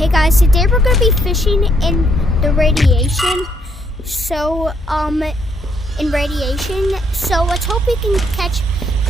Hey guys, today we're gonna be fishing in the radiation. So, So let's hope we can catch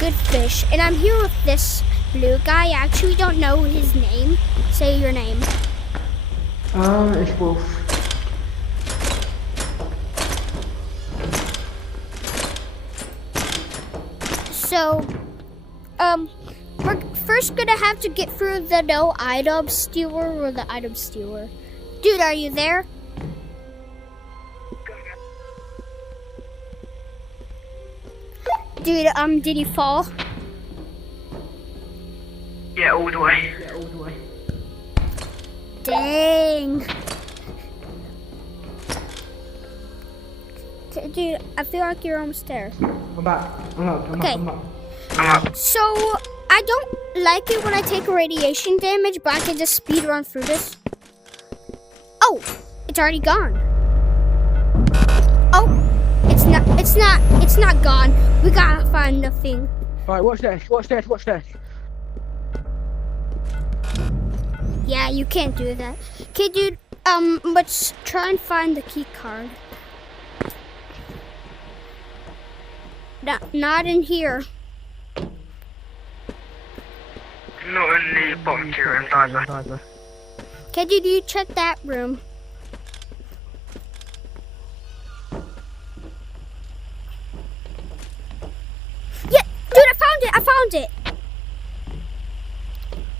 good fish. And I'm here with this blue guy. I actually don't know his name. Say your name. It's Wolf. So, we're first gonna have to get through the no item stealer or the item stealer. Dude, are you there? Dude, did he fall? Yeah, all the way. Dang. Okay, dude, I feel like you're almost there. I'm back. I'm up. So, I don't like it when I take radiation damage, but I can just speed run through this. Oh, it's already gone. Oh, it's not gone. We gotta find the thing. Alright, watch this. Yeah, you can't do that. Okay, dude, let's try and find the key card. Not in here. Not in the bottom tier and diver. Okay, dude, you check that room. Yeah, dude, I found it.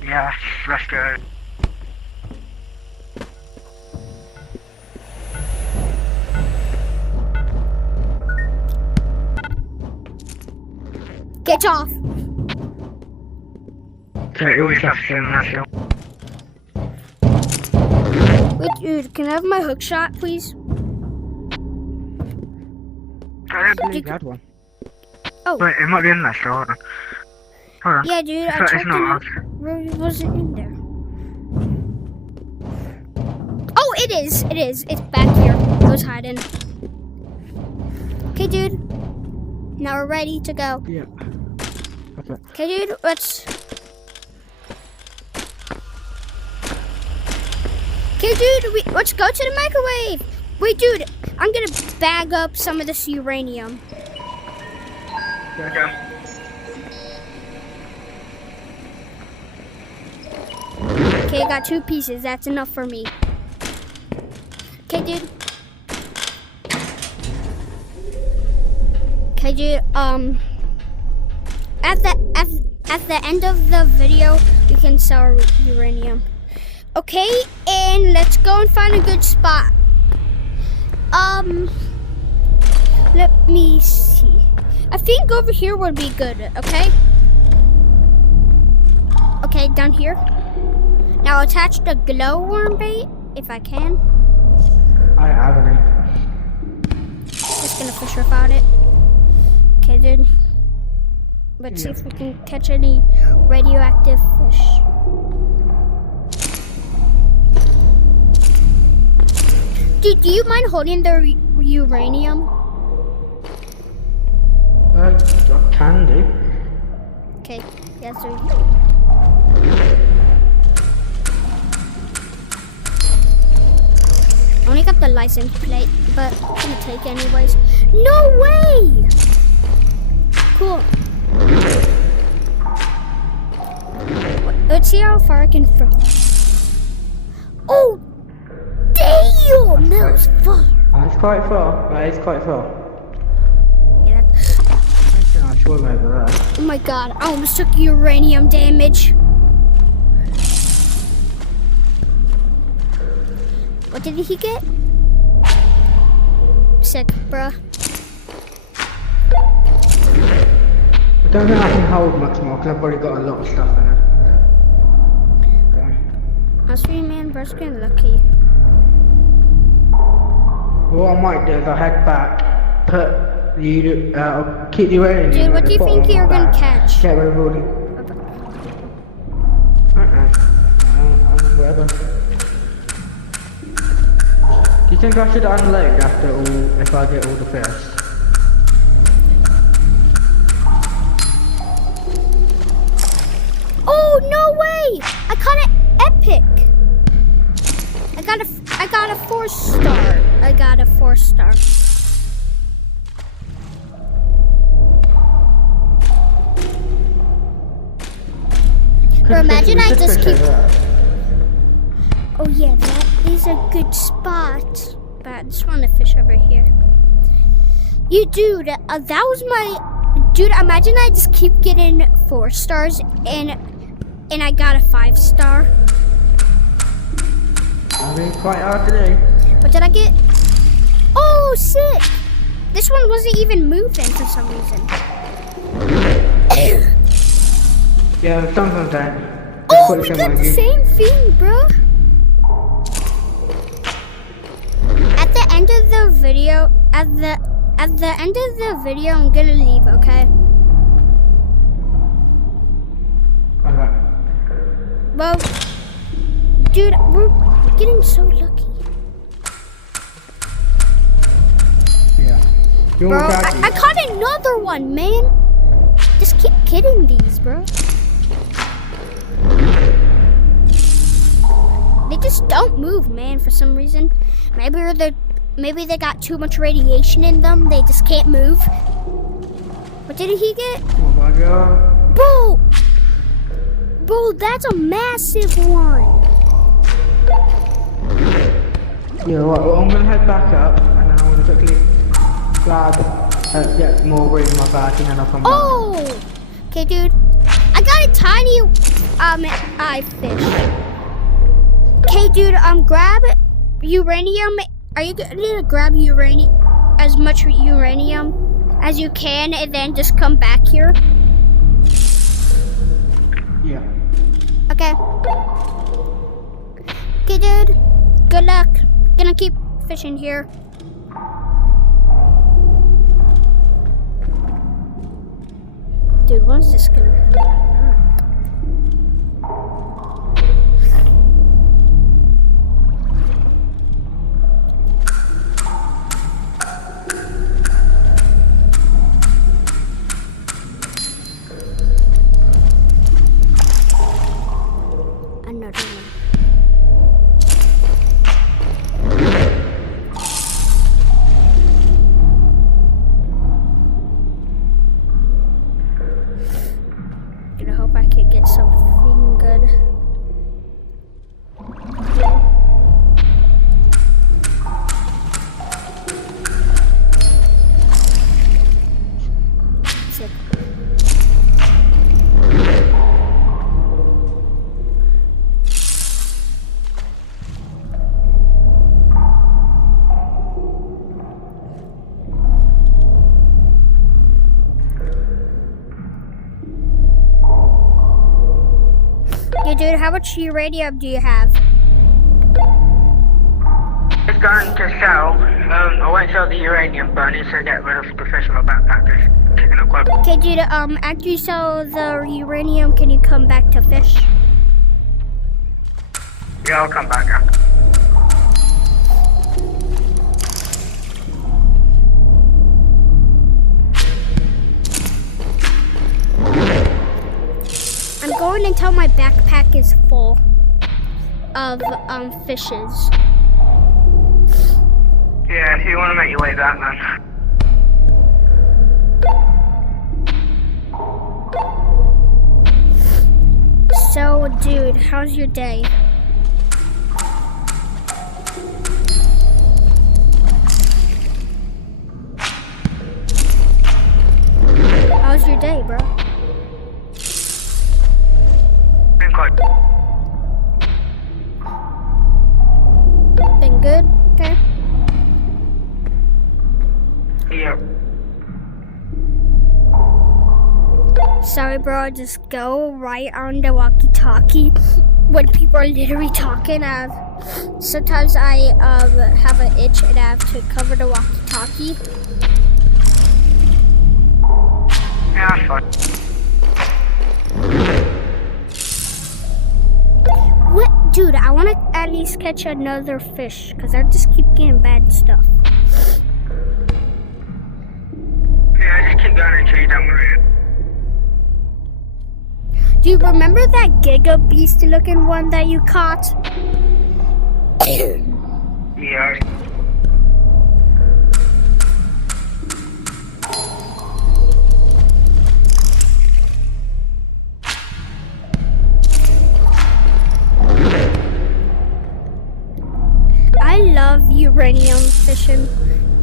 Yeah, let's go. Get off. Okay, always have to. Wait, dude, can I have my hook shot, please? I don't believe you had one. Oh. Wait, it might be in there still. Hold on. Yeah, dude, I It's checked not. it wasn't in there. Oh, it is. It's back here. It was hiding. Okay, dude. Now we're ready to go. Yeah. Okay. Okay, dude, let's... Okay, dude, let's go to the microwave. Wait, dude, I'm gonna bag up some of this uranium. Okay. Okay, I got 2 pieces. That's enough for me. Okay, dude. Okay, dude, at the end of the video, we can sell uranium. Okay, and let's go and find a good spot. Let me see. I think over here would be good, okay? Okay, down here. Now attach the glowworm bait, if I can. I don't have any. Just gonna fish without it. Okay, dude. Let's see if we can catch any radioactive fish. Dude, do you mind holding the uranium? I can do. Okay, yeah, so... I only got the license plate, but I'm gonna take it anyways. No way! Cool. Let's see how far I can throw. Oh! Damn! That was far. It's quite far. That is quite far. Yeah, I'll swim over there. oh my god, I almost took uranium damage. What did he get? Sick, bruh. I don't think I can hold much more because I've already got a lot of stuff in it. Okay. Honestly, man, bro's getting lucky. What I might do is I'll head back, put you, I'll keep you in. Dude, what do you think you're gonna catch? Get rid of all the... Whatever. Do you think I should unload after all, if I get all the fish? Oh, no way! I caught it epic! 4-star. I got a 4-star. Bro, imagine I just keep... Oh yeah, that is a good spot. But I just want to fish over here. You dude, that was my... Dude, imagine I just keep getting 4 stars and I got a 5-star. I mean, quite hard to do. What did I get? Oh, sick! This one wasn't even moving for some reason. Yeah, sometimes I. Oh, we got the same thing, bro. At the end of the video, at the end of the video, I'm gonna leave, okay? Okay. Well, dude, we're getting so lucky. Yeah. You Bro, want I caught another one, man. Just keep getting these, bro. They just don't move, man, for some reason. Maybe they got too much radiation in them. They just can't move. What did he get? Oh my god. Bro, that's a massive one. Yeah, right, well, I'm gonna head back up and then I'm gonna quickly grab get more room in my bag and then I'll come back. Oh! Okay, dude. I got a tiny eye fish. Okay, dude, grab uranium. Are you gonna grab uranium, as much uranium as you can, and then just come back here? Yeah. Okay. Okay, dude. Good luck. Gonna keep fishing here. Dude, when's this gonna happen? Another one. I hope I can get something good. Sick. Yeah, dude, how much uranium do you have? It's going to sell. I won't sell the uranium, but I need to get rid of the fish in my backpack. Just kicking up quite. Okay, dude, after you sell the uranium, can you come back to fish? Yeah, I'll come back. Yeah. I'm going until my backpack is full of fishes. Yeah, if you want to make your way back, man. So, dude, how's your day? How's your day, bro? Been quite. Been good? Okay. Yep. Sorry, bro, I just go right on the walkie-talkie when people are literally talking. Sometimes I have an itch and I have to cover the walkie-talkie. Yeah, that's fine. What? Dude, I want to at least catch another fish because I just keep getting bad stuff. Yeah, just keep going until you're done with it. Do you remember that Giga Beast looking one that you caught? Yeah. I love uranium fishing.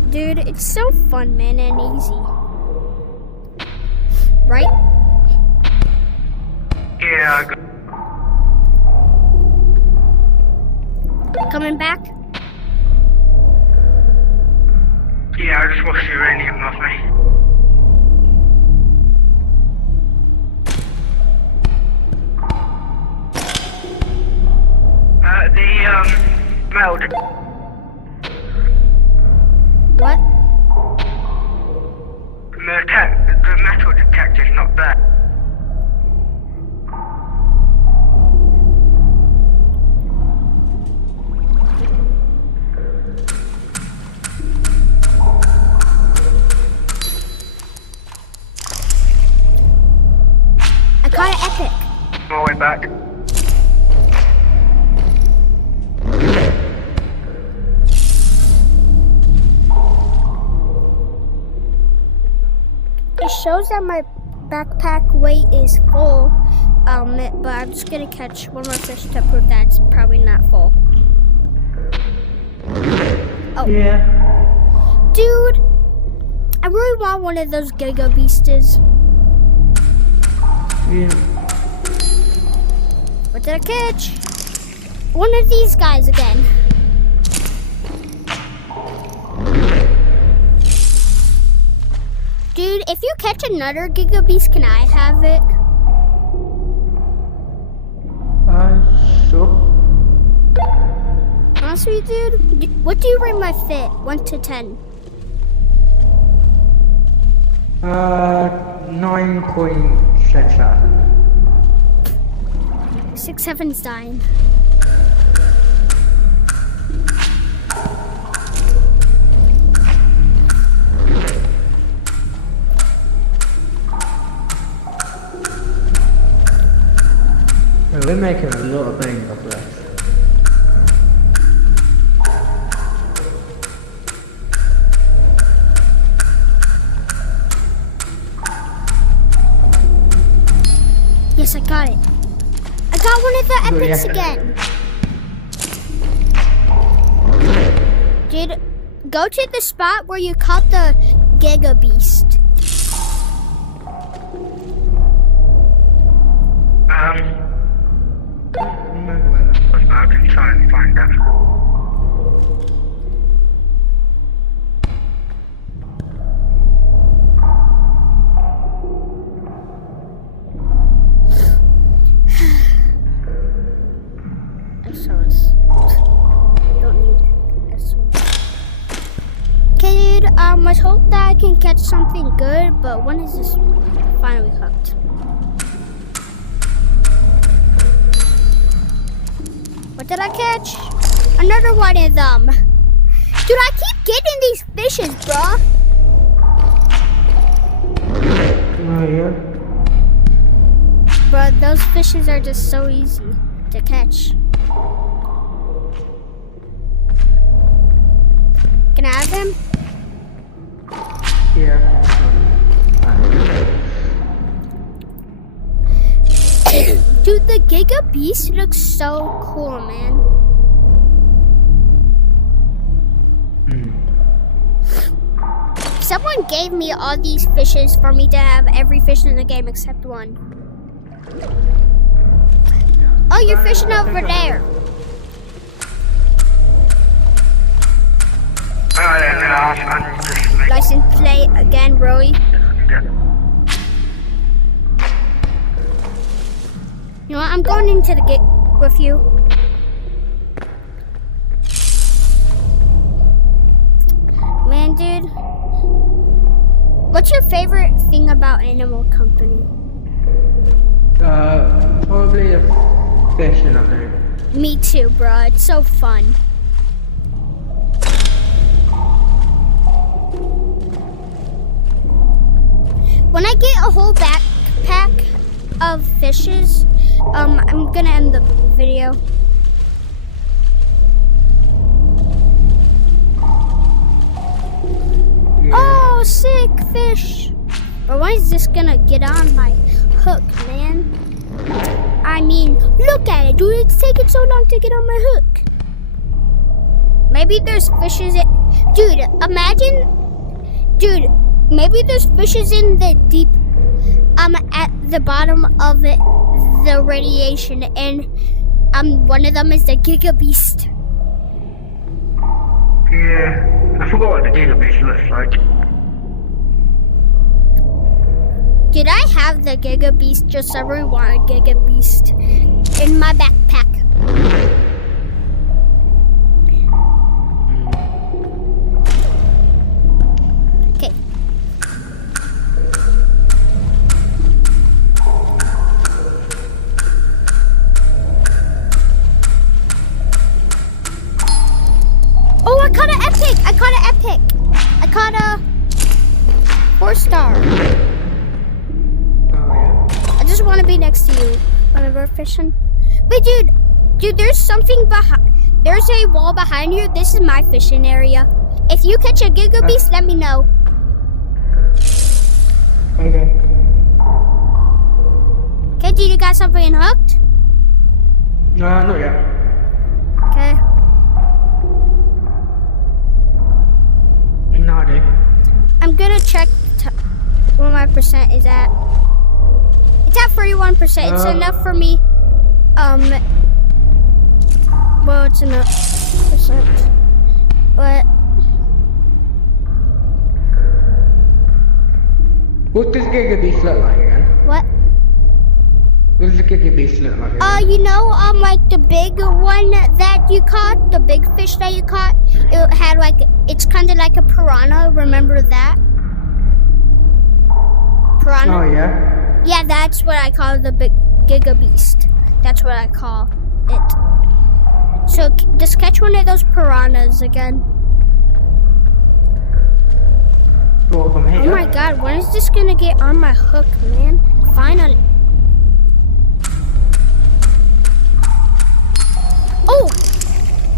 Dude, it's so fun, man, and easy. Right? Yeah, Coming back? yeah, I just watched uranium off me. Metal What? the metal detector's not there. I caught an epic. On my way back. It shows that my backpack weight is full, but I'm just gonna catch one more fish to prove that it's probably not full. Oh. Yeah. Dude, I really want one of those Giga Beastas. Yeah. What did I catch? One of these guys again. Dude, if you catch another Giga Beast, can I have it? Sure. Honestly, dude, what do you rate my fit? 1 to 10. 9.6 out of 10. 6, 7's dying. We're making a lot of things off this. Yes, I got it. I got one of the epics again. Dude, go to the spot where you caught the Giga Beast. I can try and find that. SOS. Don't need SOS. Okay, dude, let's hope that I can catch something good, but when is this finally hooked? What did I catch? Another one of them. Dude, I keep getting these fishes, bruh. Oh, yeah. Bruh, those fishes are just so easy to catch. Can I have him? Yeah. Dude, the Giga Beast looks so cool, man. Someone gave me all these fishes for me to have every fish in the game except one. Oh, you're fishing over there. I don't know, I'm just making License plate again, Roy. You know what? I'm going into the gate with you. Man, dude. What's your favorite thing about Animal Company? Probably a fishing up there. Me too, bro. It's so fun. When I get a whole backpack of fishes, I'm gonna end the video. fish. But when is this gonna get on my hook, man? I mean, look at it, dude. It's taking so long to get on my hook. Maybe there's fishes in... Dude, imagine... Dude, maybe there's fishes in the deep... at the bottom of it, the radiation, and one of them is the Giga Beast. Yeah, I forgot what the Giga Beast looks like. Did I have the Giga Beast just so I want a Giga Beast in my backpack? Okay. Oh, I caught an epic! I caught a 4-star. I just want to be next to you whenever fishing. Wait, dude, there's something behind. There's a wall behind you. This is my fishing area. If you catch a Giga Beast, let me know. Okay. Okay, dude, you got something hooked? No, not yet. Okay. No, dude. I'm gonna check where my percent is at. It's at 31%. It's enough for me. Well, it's enough percent. But what does Giga Beast look like again? what? What does the Giga Beast look like again? You know, like the big one that you caught, the big fish that you caught, it had like, it's kind of like a piranha. Remember that? Piranha? Oh, yeah? Yeah, that's what I call the big Giga Beast. That's what I call it. So just catch one of those piranhas again. Go from here. Oh my god, when is this gonna get on my hook, man? Finally. Oh!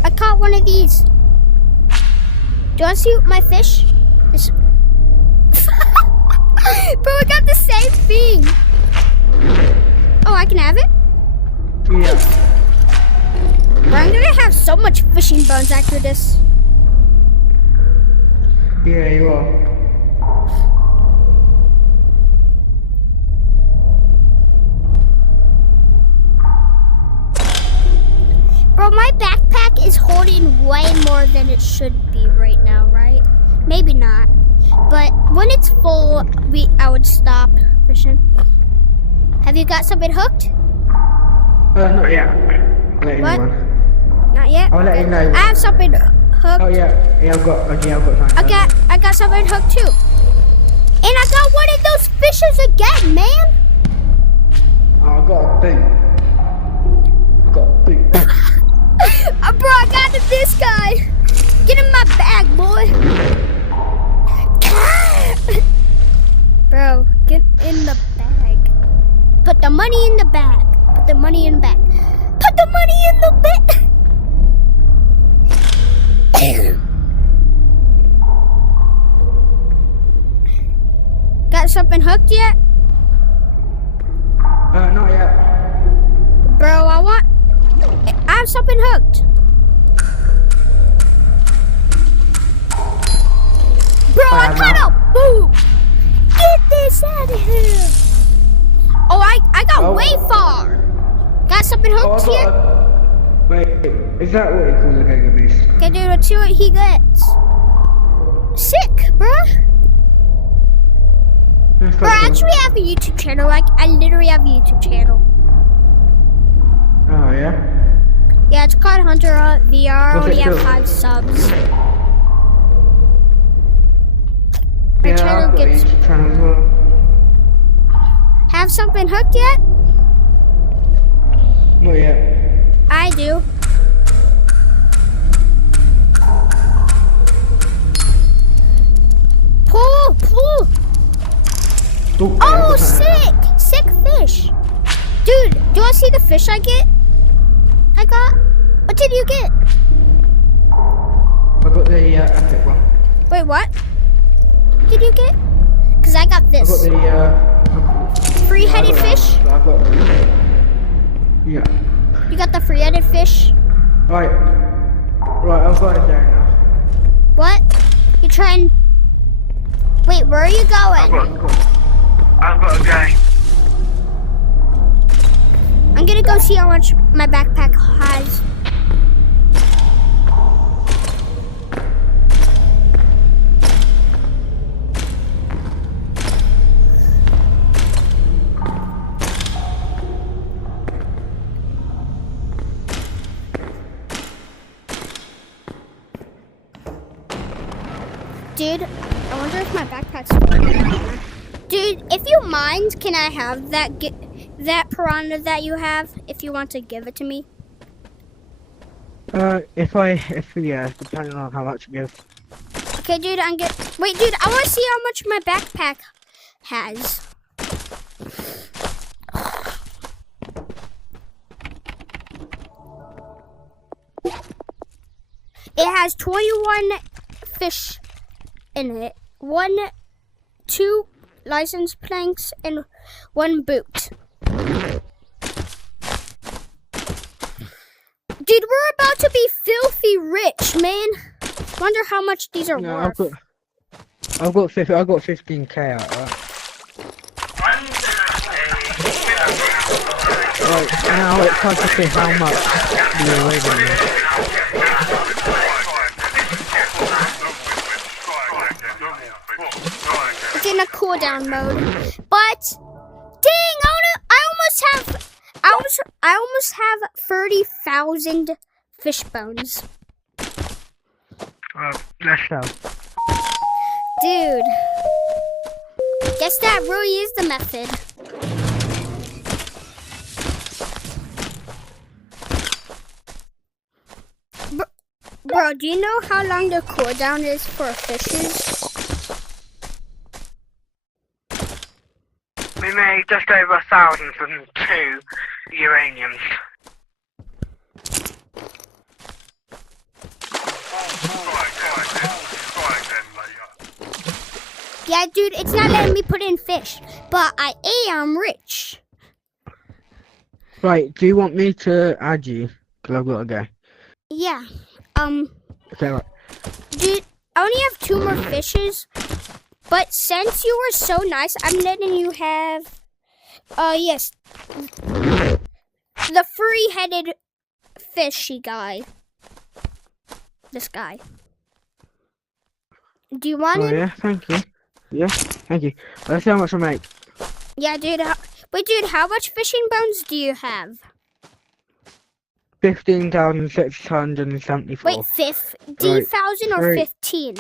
I caught one of these. Do you want to see my fish? This... Bro, I got the same thing. Oh, I can have it? Yeah. Bro, I'm gonna have so much fishing bones after this. Yeah, you are. Bro, my backpack is holding way more than it should be right now, right? Maybe not. But when it's full, I would stop fishing. Have you got something hooked? Not yet. I'll let you What? know one. Not yet? I'll let you Okay. know. I have something hooked. Oh yeah, I've got something. I got something hooked too. And I got one of those fishes again, man. Oh, I got a boot. Bro, I got this guy. Get in my bag, boy. Bro, get in the bag. Put the money in the bag. Put the money in the bag. Put the money in the bag. Got something hooked yet? Not yet. Bro, I have something hooked. Bro, I caught a boot. Get this out of here. Oh, I got way far. Got something hooked here? Wait, is that what you call the Giga Beast? Okay, dude, let's see what he gets. Sick, bruh. Bro, I actually have a YouTube channel. Like, I literally have a YouTube channel. Oh, yeah? Yeah, it's called Hunter VR. I What's already it have called? 5 subs. My Yeah, channel I've got a gets... YouTube channel as well. Have something hooked yet? Not yet. I do. Pull! Oh, sick! Sick fish. Dude, do you want to see the fish I got? What did you get? I got the epic one. Wait, what? Did you get? Because I got I've this. got the Three-headed fish? I've got. Yeah. You got the three-headed fish? Right. Right, I've got it there now. What? You're trying... Wait, where are you going? I've got a game. I'm gonna go see how much my backpack has. Dude, I wonder if my backpack's full. Dude, if you mind, can I have that piranha that you have? If you want to give it to me. Yeah, depending on how much you give. Okay, dude, wait, dude, I want to see how much my backpack has. It has 21 fish in it. 2 license planks and 1 boot. Dude, we're about to be filthy rich, man. Wonder how much these are worth. I've got 15k out of that. Right, now it's time to see how much the Arabian is. It's in a cooldown mode. But dang, I almost have 30,000 fish bones. Let's go. Dude. Guess that really is the method. Bro, do you know how long the cooldown is for fishes? We made just over 1,000 from 2 uraniums. Yeah, dude, it's not letting me put in fish, but I am rich. Right, do you want me to add you? Because I've got to go. Yeah, Okay, right. dude, I only have 2 more fishes, but since you were so nice, I'm letting you have, yes, the three-headed fishy guy. This guy. Do you want Oh, him? yeah, thank you. Yeah, thank you. Let's see how much I make. Yeah, dude. Wait, dude, how much fishing bones do you have? 15,674. Wait, 50,000 or Right. 15?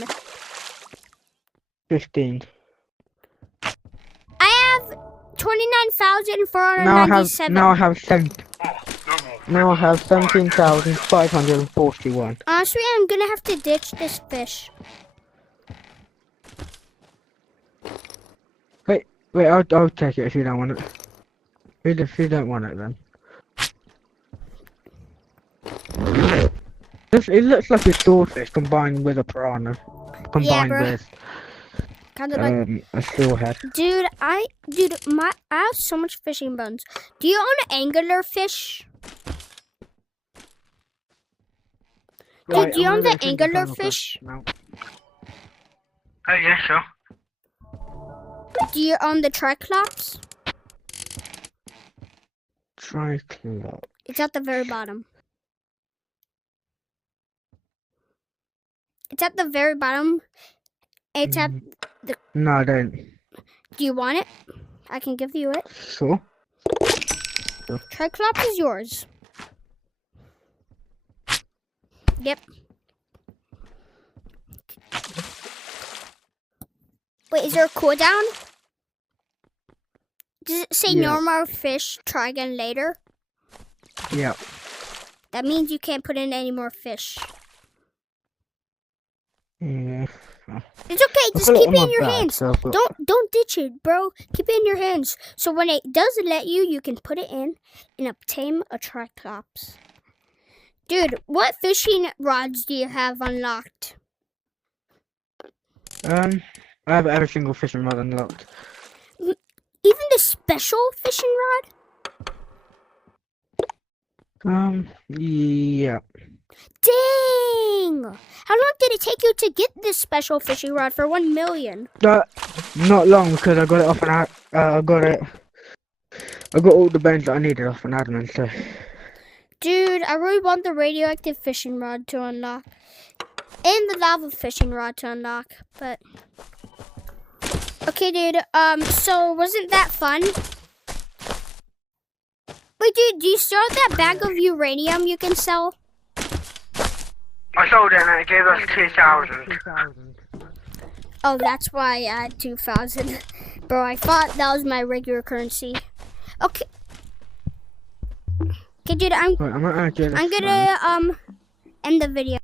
15. I have 29,497. Now I have 17,541. Honestly, I'm gonna have to ditch this fish. Wait, I'll take it if you don't want it. If you don't want it, then. It looks like a swordfish combined with a piranha. Combined bro. with Kind of like, a steelhead. dude, I have so much fishing bones. Do you own angler fish? Dude, do you own the angler fish? No. Oh yeah, sure. Do you own the triclops? Triclops. It's at the very bottom. It's at the very bottom. It's at the... No, I don't. Do you want it? I can give you it. Sure. Triclops is yours. Yep. Wait, is there a cooldown? Does it say Yeah. normal fish, try again later? Yeah. That means you can't put in any more fish. Yeah. It's okay, just I've got keep on it my in your back, hands. so I've got- Don't ditch it, bro. Keep it in your hands. So when it does let you, you can put it in and obtain a triclops. Dude, what fishing rods do you have unlocked? I have every single fishing rod unlocked. Even the special fishing rod? Yeah. Dang! How long did it take you to get this special fishing rod for 1 million? Not long because I got it off an I got all the bones that I needed off an admin, so. Dude, I really want the radioactive fishing rod to unlock. And the lava fishing rod to unlock, but... Okay, dude, so wasn't that fun? Wait, dude, do you still have that bag of uranium you can sell? I sold it and it gave us 2,000. Oh, that's why I had 2,000. Bro, I thought that was my regular currency. Okay. Okay, dude, I'm Wait, I'm gonna gonna, end the video.